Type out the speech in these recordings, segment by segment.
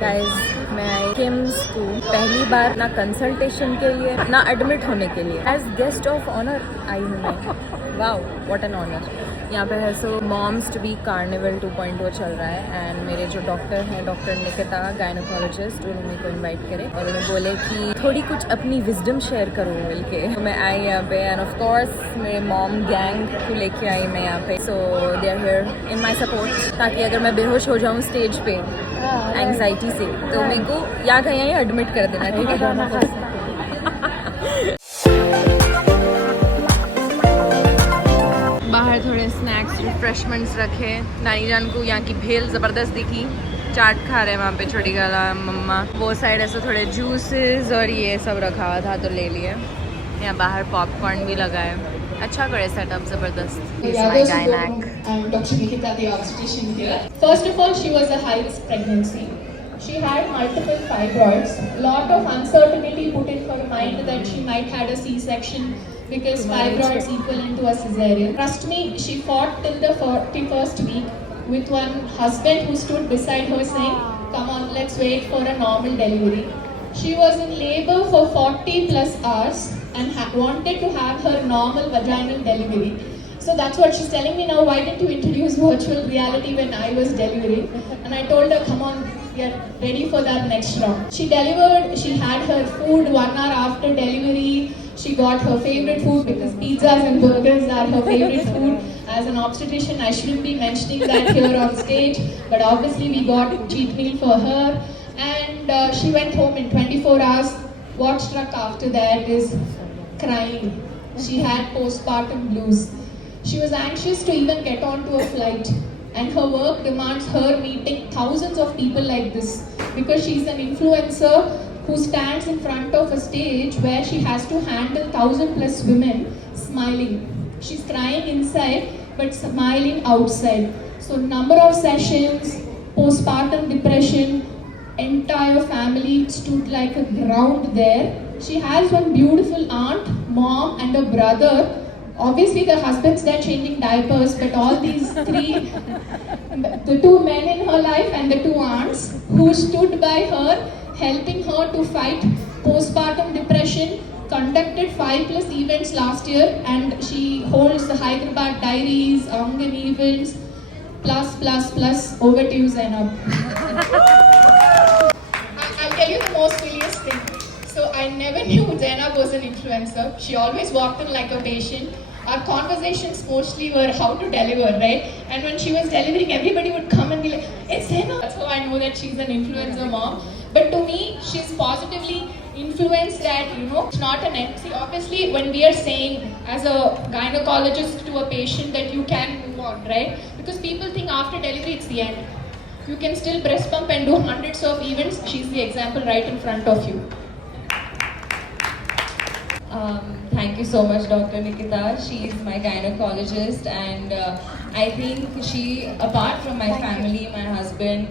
गाइस मैं आई किम्स को पहली बार ना कंसल्टेशन के लिए ना एडमिट होने के लिए as guest of honour I हूँ मैं। Wow what an honour. यहाँ पे है so moms to be carnival 2.0 चल रहा है एंड मेरे जो डॉक्टर हैं डॉक्टर निकिता गायनोकोलॉजिस्ट उन्होंने मेरे को इन्वाइट करे और उन्होंने बोले कि थोड़ी कुछ अपनी विजडम शेयर करूँ मिल के। तो मैं आई यहाँ पे एंड ऑफ कोर्स मेरे मॉम गैंग को लेके आई मैं यहाँ पे। So they are here in my support ताकि अगर मैं बेहोश हो जाऊँ स्टेज पे एंग्जाइटी से तो मेरे को यहाँ कहीं एडमिट कर देना, ठीक है। बाहर थोड़े स्नैक्स रिफ्रेशमेंट्स रखे। नानी जान को यहाँ की भेल ज़बरदस्त दिखी, चाट खा रहे हैं वहाँ पे छोटी गाला मम्मा। वो साइड ऐसे थोड़े जूसेस और ये सब रखा हुआ था तो ले लिए। यहाँ बाहर पॉपकॉर्न भी लगा है, अच्छा करे सेटअप ज़बरदस्त। I'm Dr. Nikita, the obstetrician here. First of all, she was a high-risk pregnancy. She had multiple fibroids. Lot of uncertainty put in her mind that she might had a C-section because fibroids equivalent to a cesarean. Trust me, she fought till the 41st week with one husband who stood beside her saying, "Come on, let's wait for a normal delivery." She was in labor for 40 plus hours and wanted to have her normal vaginal delivery. So that's what she's telling me now. Why didn't you introduce virtual reality when I was delivering? And I told her, come on, we are ready for that next round. She delivered, she had her food 1 hour after delivery. She got her favorite food because pizzas and burgers are her favorite food. As an obstetrician, I shouldn't be mentioning that here on stage, but obviously we got cheat meal for her. And she went home in 24 hours. What struck after that is crying. She had postpartum blues. She was anxious to even get onto a flight, and her work demands her meeting thousands of people like this because she's an influencer who stands in front of a stage where she has to handle 1,000 plus women smiling. She's crying inside but smiling outside. So number of sessions, postpartum depression, entire family stood like a ground there. She has one beautiful aunt, mom and a brother. Obviously the husband's there changing diapers, but all these three, the two men in her life and the two aunts who stood by her, helping her to fight postpartum depression, conducted 5 plus events last year, and she holds the Hyderabad Diaries, Angan events, plus. Over to you, Zainab. I'll tell you the most silliest thing. So I never knew Zainab was an influencer. She always walked in like a patient. Our conversations mostly were how to deliver, right? And when she was delivering, everybody would come and be like, "It's Zainab." That's how I know that she's an influencer mom. But to me, she's positively influenced that, it's not an empty. Obviously, when we are saying as a gynecologist to a patient that you can move on, right? Because people think after delivery it's the end. You can still breast pump and do hundreds of events. She's the example right in front of you. Thank you so much, Dr. Nikita. She is my gynecologist, and I think she, apart from my family, my husband,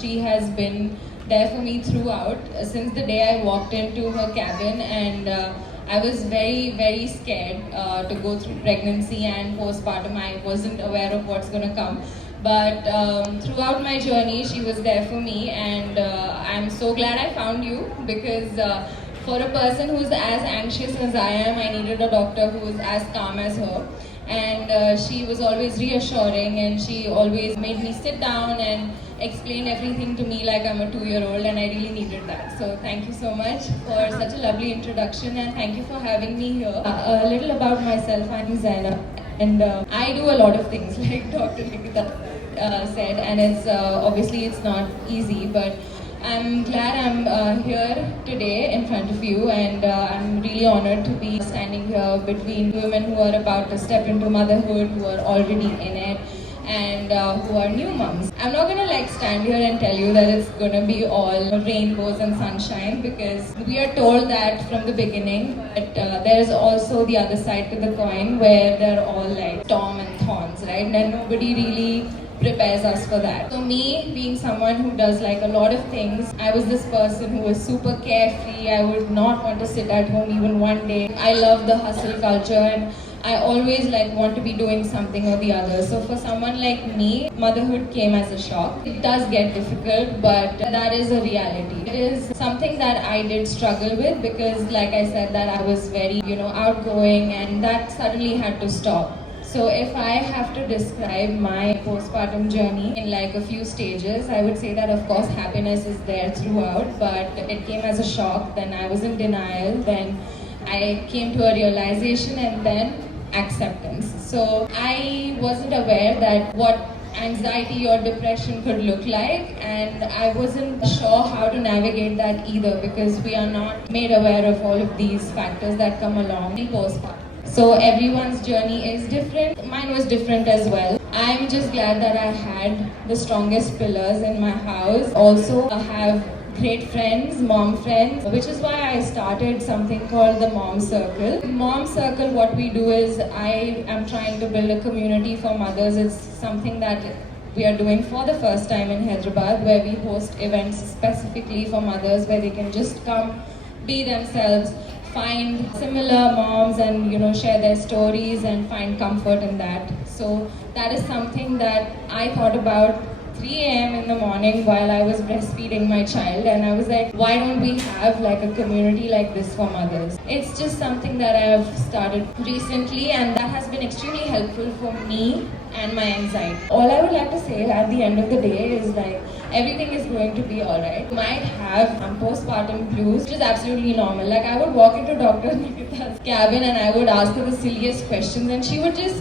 she has been there for me throughout since the day I walked into her cabin, and I was very, very scared to go through pregnancy and postpartum. I wasn't aware of what's going to come. But throughout my journey, she was there for me, and I'm so glad I found you because for a person who's as anxious as I am, I needed a doctor who was as calm as her. And she was always reassuring, and she always made me sit down and explain everything to me like I'm a 2-year-old, and I really needed that. So thank you so much for such a lovely introduction, and thank you for having me here. A little about myself, I'm Zainab, and I do a lot of things like Dr. Nikita said, and it's obviously it's not easy, but I'm glad I'm here today in front of you, and I'm really honored to be standing here between women who are about to step into motherhood, who are already in it, and who are new moms. I'm not gonna stand here and tell you that it's gonna be all rainbows and sunshine, because we are told that from the beginning, but there is also the other side to the coin where they're all like storm and thorns, right? And nobody really prepares us for that. So me being someone who does like a lot of things, I was this person who was super carefree. I would not want to sit at home even one day. I love the hustle culture, and I always like want to be doing something or the other. So for someone like me, motherhood came as a shock. It does get difficult, but that is a reality. It is something that I did struggle with because, like I said, that I was very, outgoing, and that suddenly had to stop. So if I have to describe my postpartum journey in like a few stages, I would say that of course happiness is there throughout, but it came as a shock. Then I was in denial. Then I came to a realization, and then acceptance. So I wasn't aware that what anxiety or depression could look like, and I wasn't sure how to navigate that either because we are not made aware of all of these factors that come along in postpartum. So everyone's journey is different. Mine was different as well. I'm just glad that I had the strongest pillars in my house. Also, I have great friends, mom friends, which is why I started something called the Mom Circle. Mom Circle, what we do is I am trying to build a community for mothers. It's something that we are doing for the first time in Hyderabad, where we host events specifically for mothers where they can just come, be themselves, find similar moms and share their stories and find comfort in that. So that is something that I thought about 3 a.m. in the morning while I was breastfeeding my child, and I was like, why don't we have like a community like this for mothers? It's just something that I have started recently, and that has been extremely helpful for me and my anxiety. All I would like to say at the end of the day is like, everything is going to be alright. You might have postpartum blues, which is absolutely normal. Like I would walk into Dr. Nikita's cabin and I would ask her the silliest questions, and she would just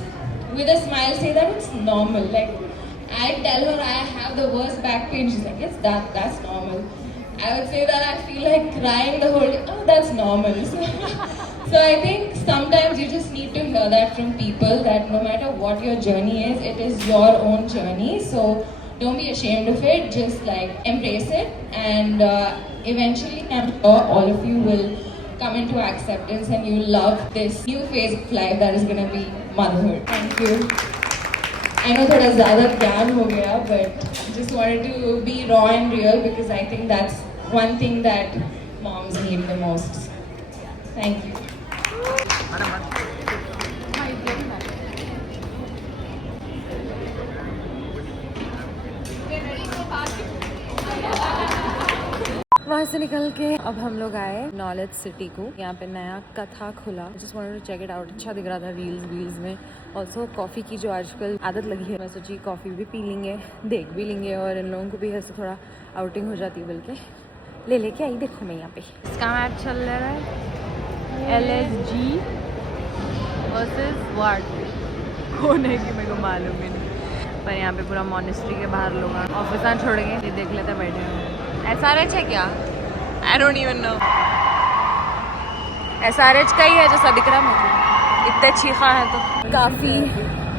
with a smile say that it's normal. Like I tell her I have the worst back pain. She's like, yes, that's normal. I would say that I feel like crying the whole day. Oh, that's normal. So I think sometimes you just need to hear that from people, that no matter what your journey is, it is your own journey. So don't be ashamed of it. Just like embrace it, and eventually I'm sure all of you will come into acceptance and you love this new phase of life that is going to be motherhood. Thank you. I know थोड़ा ज़्यादा ज्ञान हो गया, but just wanted to be raw and real because I think that's one thing that moms need the most. Thank you. वहाँ से निकल के अब हम लोग आए नॉलेज सिटी को। यहाँ पे नया कथा खुला। Just wanted to check it out. अच्छा दिख रहा था रील्स में। ऑल्सो कॉफ़ी की जो आजकल आदत लगी है, मैं सोची कॉफ़ी भी पी लेंगे, देख भी लेंगे, और इन लोगों को भी ऐसे थोड़ा आउटिंग हो जाती है। बल्कि लेके आई। देखो मैं यहाँ पे इसका मैच चल रहा है, LSG वर्सेस वार्ड होने की मेरे को मालूम ही नहीं, पर यहाँ पे पूरा मॉनेस्ट्री के बाहर लोग ऑफिस छोड़ के ये देख लेते बैठे हुए। SRH है क्या? I don't even know. SRH का ही है जैसा दिख रहा मुझे, इतने चीखा है तो। काफ़ी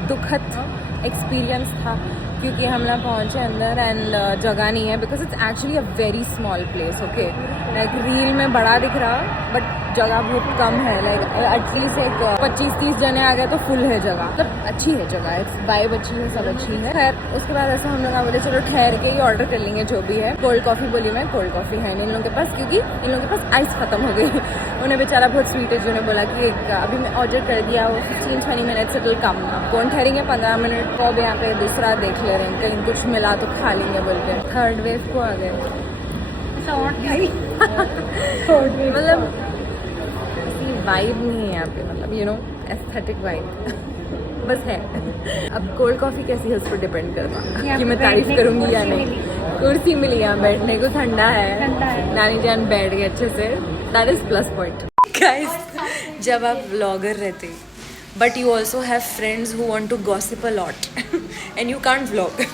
दुखद एक्सपीरियंस था क्योंकि हम लोग पहुँचे अंदर एंड जगह नहीं है, because it's actually a very small place. Okay, like reel में बड़ा दिख रहा बट जगह बहुत कम है। लाइक एटलीस्ट एक 25-30 जने आ गए तो फुल है जगह। मतलब अच्छी है जगह, इट्स वाइब अच्छी है, सब अच्छी है। खैर उसके बाद ऐसा हम लोग बोले चलो ठहर के ही ऑर्डर कर लेंगे जो भी है। कोल्ड कॉफ़ी बोली मैं, कोल्ड कॉफ़ी है नहीं इन लोगों के पास क्योंकि इन लोगों के पास आइस खत्म हो गई। उन्हें बेचारा बहुत स्वीट है, जिन्होंने बोला कि अभी मैं ऑर्डर कर दिया, वो 15-20 मिनट से तो कम कौन ठहरेंगे 15 मिनट। तो अब यहाँ पे दूसरा देख ले रहे हैं, कहीं कुछ मिला तो खा लेंगे बोल के। थर्ड वेव को आ गए मतलब वाइब नहीं है यहाँ पे, मतलब एस्थेटिक वाइब बस है। अब कोल्ड कॉफ़ी कैसी है उस पर डिपेंड करता कि मैं तारीफ करूँगी या नहीं। कुर्सी मिली यहाँ बैठने को, ठंडा है, नानी जान बैठ गए अच्छे से, that is plus point. Guys, जब आप व्लॉगर रहते but you also have friends who want to gossip a lot and you can't vlog,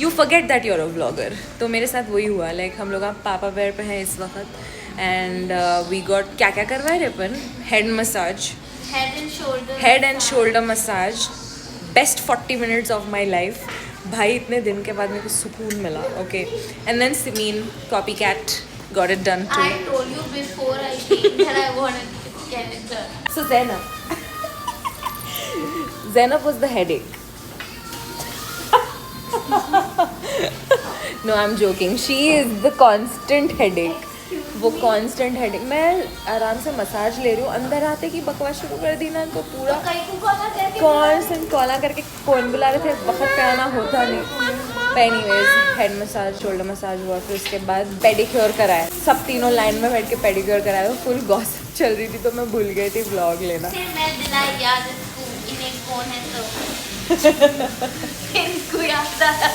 you forget that you are a vlogger. तो मेरे साथ वही हुआ। लाइक हम लोग आप पापा वेयर पे हैं इस वक्त, एंड वी गॉट क्या करवाए रे अपन, head massage, head and shoulder massage, best 40 minutes of my life. भाई इतने दिन के बाद मेरे को सुकून मिला। Okay, and then Simeen copy cat got it done too. I told you before I came that I wanted to get it done. So Zainab was the headache. No, I'm joking. She is the constant headache. वो constant headache. मैं आराम से मसाज ले रही हूँ, अंदर आते की बकवास शुरू कर दी ना तो पूरा कांस्टेंट कॉला करके कौन बुला रहे थे, वक्त कराना होता नहीं। Anyways head massage, shoulder massage हुआ, फिर उसके बाद पेडिक्योर कराया। सब तीनों लाइन में बैठ के पेडिक्योर कराया। फुल गॉसिप चल रही थी तो मैं भूल गई थी व्लॉग लेना। फिर मैं दिला याद इसको, इन्हें कौन है तो इनको याद आया।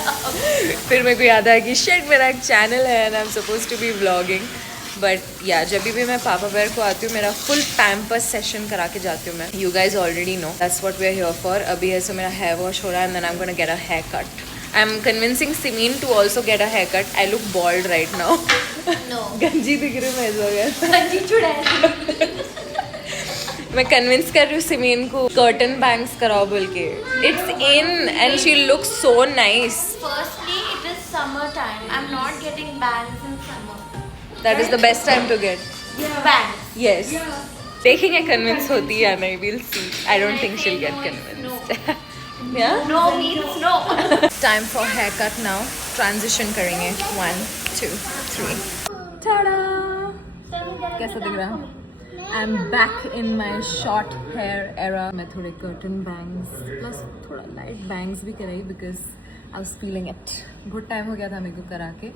फिर मेरे को याद आया कि शिट मेरा एक चैनल है and I am suppose to be vlogging. But या जब भी मैं पापा बेयर को आती हूँ मेरा फुल पैम्पर्स सेशन करा के जाती हूँ मैं। You guys already know that's what we are here for. अभी ऐसे मेरा हेयर वॉश हो रहा है and then I am gonna get a hair cut. I am convincing Simeen to also get a hair cut. I look bald right now. No गंजी दिख रही हूँ मैं इस वक्त। गंजी चुड़ैल। मैं कन्विंस कर रही हूँ सिमीन को कर्टन बैंग्स कराओ बोल के। It's in and she looks so nice. Firstly, it is summer time. I'm not getting bangs in summer. That is the best time to get Bangs. Yes. देखेंगे कन्विंस होती है या नहीं, will see. I don't think she will get convinced. या No means no. Time for hair cut now. Transition करेंगे 1 2 3। Tada! कैसा दिख रहा है? I am back in my short hair era. मैं थोड़े कर्टन बैंग्स प्लस थोड़ा लाइट बैंग्स भी कराई because I was feeling it. बहुत टाइम हो गया था मेरे को करा के,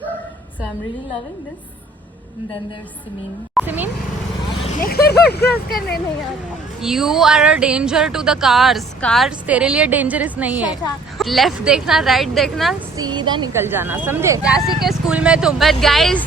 so I am really loving this. Then there Simeen. Simeen cross करने नहीं आता। You are a danger to the cars. Cars तेरे लिए डेंजरस नहीं है। लेफ्ट देखना, राइट देखना, सीधा निकल जाना, समझे? कैसे के स्कूल में तुम। बट गाइस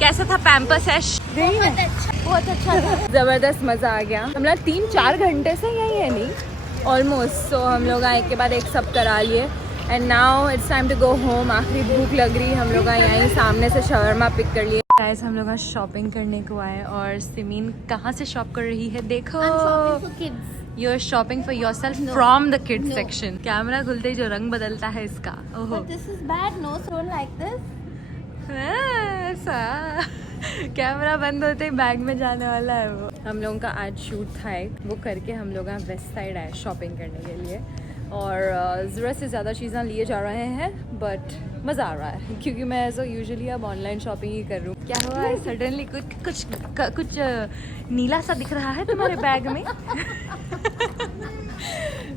कैसा था पैम्पर सेश? बहुत अच्छा था। जबरदस्त मजा आ गया। हम लोग 3-4 घंटे से यही है नहीं ऑलमोस्ट। सो हम लोग एक के बाद एक सब करा लिए and now it's time to go home. आखिरी भूख लग रही। हम लोग यहीं सामने से शवरमा पिक कर लिए। गाइस हम लोग शॉपिंग करने को आए और सिमीन कहाँ से शॉप कर रही है देखो। I'm shopping for kids. You are shopping for yourself from the kids section. Camera खुलते ही जो रंग बदलता है इसका। ओहो But this is bad. No, so don't like this. ऐसा कैमरा बंद होते ही बैग में जाने वाला है वो। हम लोगों का आज शूट था एक, वो करके हम लोग वेस्ट साइड आए शॉपिंग करने के लिए और ज़रूरत से ज़्यादा चीज़ें लिए जा रहे हैं बट मज़ा आ रहा है क्योंकि मैं ऐसा यूजुअली अब ऑनलाइन शॉपिंग ही कर रही हूँ। क्या हुआ है सडनली कुछ नीला सा दिख रहा है तुम्हारे बैग में?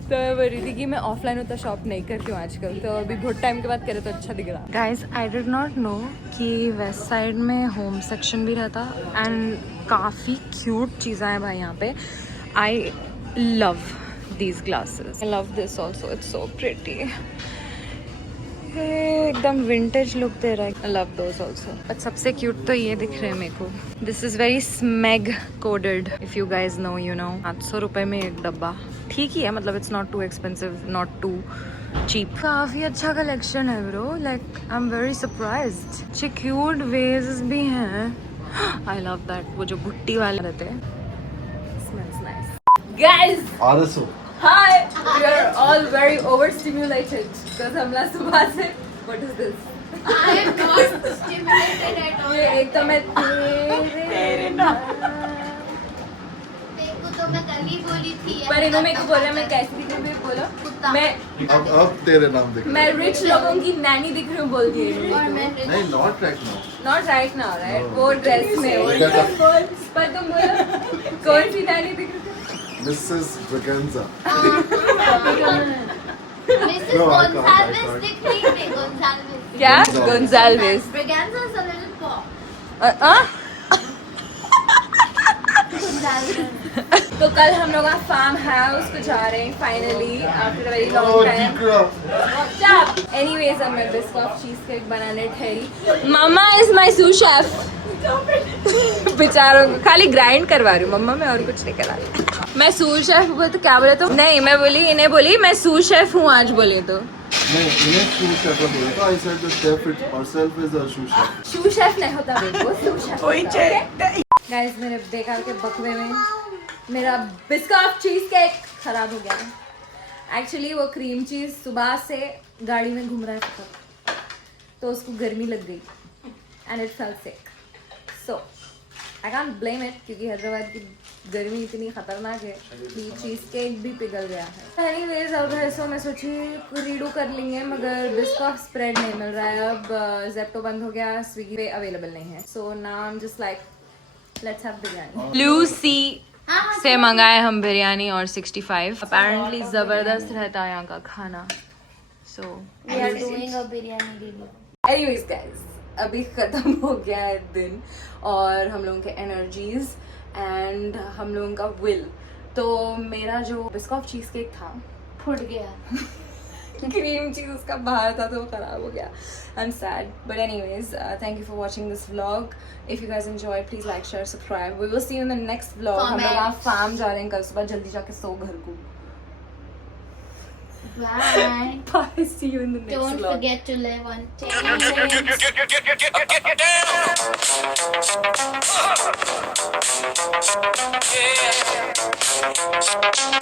तो मैं बोल रही थी कि मैं ऑफलाइन उतना शॉप नहीं करती हूँ आजकल, तो अभी बहुत टाइम के बाद करे तो अच्छा दिख रहा। Guys I did not know कि वेस्ट साइड में होम सेक्शन भी रहता एंड काफ़ी क्यूट चीज़ें हैं भाई यहाँ पे। I love these glasses. I love this also, it's so pretty. एकदम विंटेज लुक दे रहा है। I love those also. But सबसे क्यूट तो ये दिख रहे हैं मेरे को। This is very smeg coded, if you guys know you know. 800 रुपये में एक डब्बा ठीक ही है, मतलब it's not too expensive, not too cheap. काफ़ी अच्छा कलेक्शन है bro, like I am very surprised. अच्छे क्यूट वेज भी हैं। आई लव दैट, वो जो भुट्टी वाले रहते हैं। Smells nice. Guys Hi! We are all very overstimulated because हमला सुबह से what is this? I am not stimulated at all. ये एक तो मैं तेरे देखो तो मैं कल ही बोली थी। पर इन्होंने मेरे को बोला मैं कैसी दिख रही हूँ बोलो। कुत्ता। मैं अब तेरे नाम दिख मैं रिच लोगों की नैनी दिख रही हूँ बोल दिए। और मैं नहीं, not right now. Not right now, right? वो ड्रेस में पर तुम बोलो कौन सी नैनी दिख रही थी? Mrs. Braganza. Mrs. No, I can't, I Gonzalez can't. दिख रही थी। Gonzalez. क्या? Gonzalez. Gonzalez. Braganza is a little pop. Gonzalez. तो कल हम लोग फार्म हाउस को जा रहे हैं finally after very Oh, long time. Dikra. Anyways, अब मैं बिस्कुट चीज केक बनाने ठहरी। मम्मा इज माय सू शेफ। बेचारों को खाली ग्राइंड करवा रही हूँ मम्मा, मैं और कुछ नहीं करा रही। मैं सू शेफ बोले तो क्या बोले तो नहीं, मैं बोली इन्हें बोली मैं सू शेफ हूँ आज बोली तो नहीं, इन्हें shoe chef बोला था। I said the chef it herself is a shoe chef. शू शेफ नहीं होता वो सू शेफ। गाइस मेरे बेकार के बकवे में मेरा बिस्कुट चीज केक खराब हो गया है। एक्चुअली वो क्रीम चीज सुबह से गाड़ी में घूम रहा था तो उसको गर्मी लग गई and it felt sick, so I can't blame it क्योंकि हैदराबाद की गर्मी इतनी खतरनाक है कि चीज केक भी पिघल गया है। एनीवेज अब है सो मैं सोची रीडू कर लेंगे मगर बिस्कुट स्प्रेड नहीं मिल रहा है। अब जेप्टो बंद हो गया, स्विगी पे अवेलेबल नहीं है, so now I am just like let's have biryani. लूसी से मंगाए हम बिरयानी और 65. अपेरेंटली जबरदस्त रहता है यहाँ का खाना. So We are doing a biryani review. anyways guys, अभी खत्म हो गया है दिन और हम लोगों के एनर्जीज एंड हम लोगों का विल. तो मेरा जो बिस्कॉफ चीज केक था फुट गया. क्रीम चीज उसका बाहर था तो वो खराब हो गया. I am sad but anyways thank you for watching this vlog. If you guys enjoy please like share subscribe. We will see you in the next vlog. हम लोग वहाँ फार्म जा रहे हैं कल सुबह. जल्दी जाके सो घर को. Bye. Bye. See you in the next Don't vlog. forget to live on TikTok.